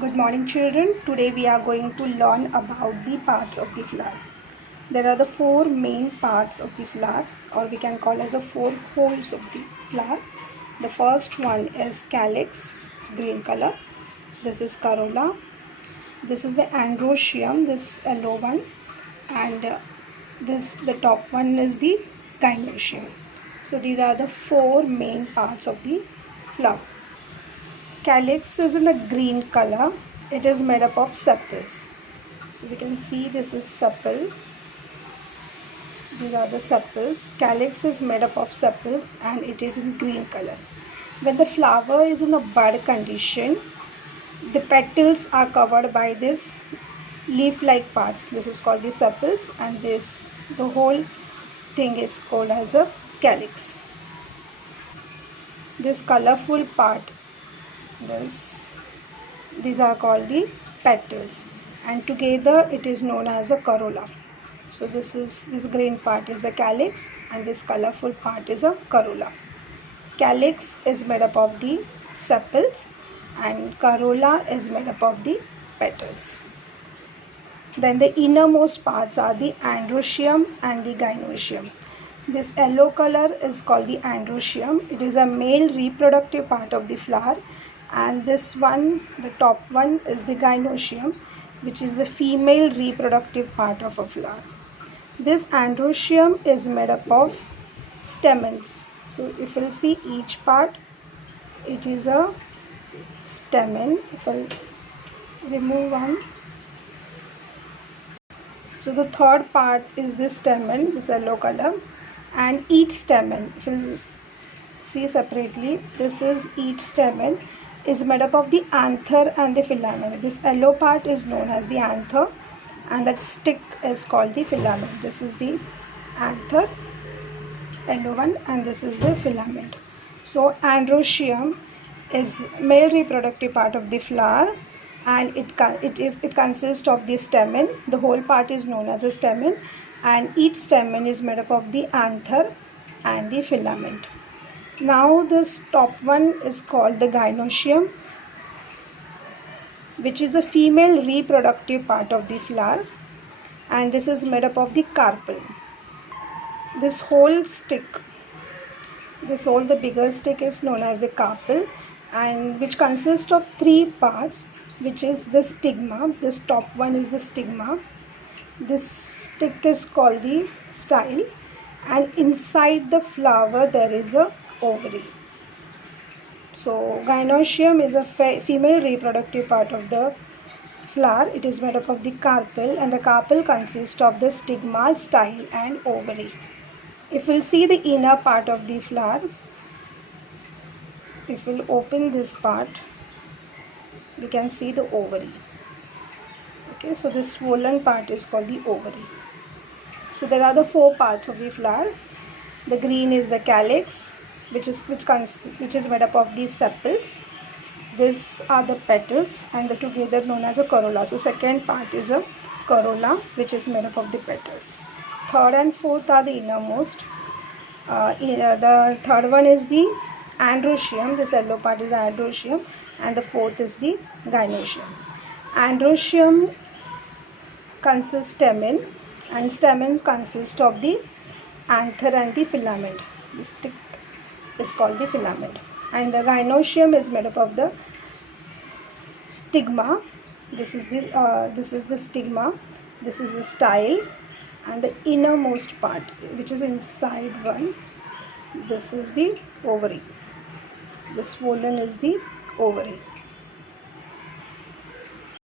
Good morning children. Today we are going to learn about the parts of the flower. There are the four main parts of the flower, or we can call as the four holes of the flower. The first one is calyx, it's green color. This is corolla. This is the androecium, this yellow one, and the top one is the gynoecium. So these are the four main parts of the flower. Calyx is in a green color. It is made up of sepals. So we can see this is sepal. These are the sepals. Calyx is made up of sepals and it is in green color. When the flower is in a bud condition, the petals are covered by this leaf-like parts. This is called the sepals, and the whole thing is called as a calyx. This colorful part, these are called the petals, and together it is known as a corolla. So this green part is a calyx and this colorful part is a corolla. Calyx is made up of the sepals and corolla is made up of the petals. Then the innermost parts are the androecium and the gynoecium. This yellow color is called the androecium. It is a male reproductive part of the flower, and this one, the top one, is the gynoecium, which is the female reproductive part of a flower. This androecium is made up of stamens. So if you'll see each part, it is a stamen. If I'll remove one, so the third part is this stamen, this yellow color, and each stamen, if you'll see separately, this is each stamen is made up of the anther and the filament. This yellow part is known as the anther and that stick is called the filament. This is the anther, yellow one, and this is the filament. So androecium is male reproductive part of the flower, and it consists of the stamen. The whole part is known as a stamen, and each stamen is made up of the anther and the filament. Now this top one is called the gynoecium, which is a female reproductive part of the flower, and this is made up of the carpel. This whole stick, the bigger stick is known as the carpel, and which consists of three parts, which is the stigma. This top one is the stigma. This stick is called the style, and inside the flower there is a ovary. So gynoecium is a female reproductive part of the flower. It is made up of the carpel, and the carpel consists of the stigma, style, and ovary. If we'll see the inner part of the flower, if we'll open this part, we can see the ovary. Okay, so this swollen part is called the ovary. So there are the four parts of the flower. The green is the calyx, which is made up of these sepals. These are the petals, and the together known as a corolla. So second part is a corolla, which is made up of the petals. Third and fourth are the innermost. The third one is the androecium. This yellow part is the androecium, and the fourth is the gynoecium. Androecium consists stamen, and stamens consist of the anther and the filament. The stick is called the filament, and the gynoecium is made up of the stigma. This is the stigma. This is the style, and the innermost part, which is inside one, this is the ovary. The swollen is the ovary.